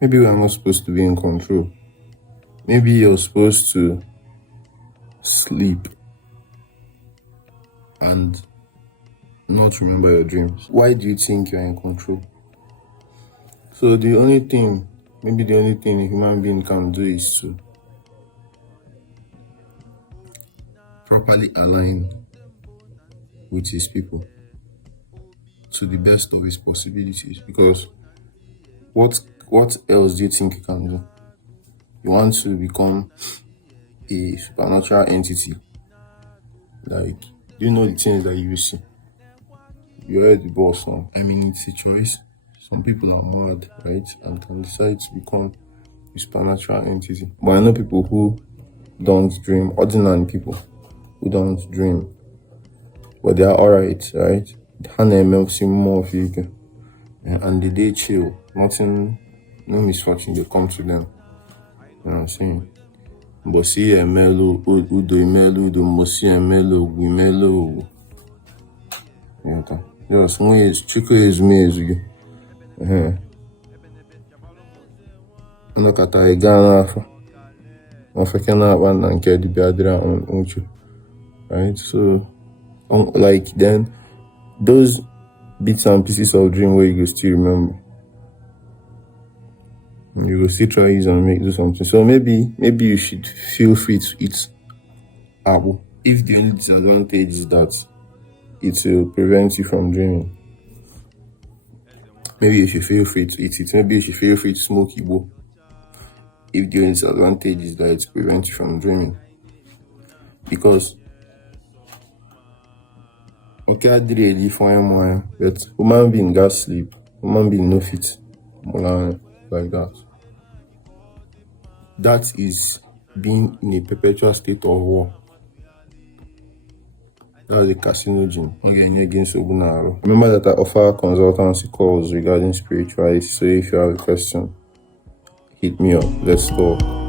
Maybe we are not supposed to be in control. Maybe you're supposed to sleep and not remember your dreams. Why do you think you're in control? So the only thing a human being can do is to properly align with his people to the best of his possibilities. Because what else do you think you can do? You want to become a supernatural entity. Like, do you know the things that you see? You're the boss now. I mean, it's a choice. Some people are mad, right? And can decide to become a supernatural entity. But I know people who don't dream, ordinary people who don't dream. But they are alright, right? And they chill. Nothing, no misfortune, they come to them. You know what I'm saying? But see a melo, udo, mosi a melo, we melo. Yes, mwezi, chiko is mezi. Anakata igana afa. Mafekena abana nke di biadra unchu. Right? So, like then, those bits and pieces of dream where you go still remember. You will still try use and do something. So maybe you should feel free to eat akwu. If the only disadvantage is that it will prevent you from dreaming, maybe you should feel free to eat it. Maybe you should feel free to smoke igbo. If the only disadvantage is that it prevents you from dreaming. Because okay, I did really fine, but human being got sleep. Human being no fit. Like that. That is being in a perpetual state of war. That's a carcinogen. Remember that I offer consultancy calls regarding spirituality. So if you have a question, hit me up. Let's talk.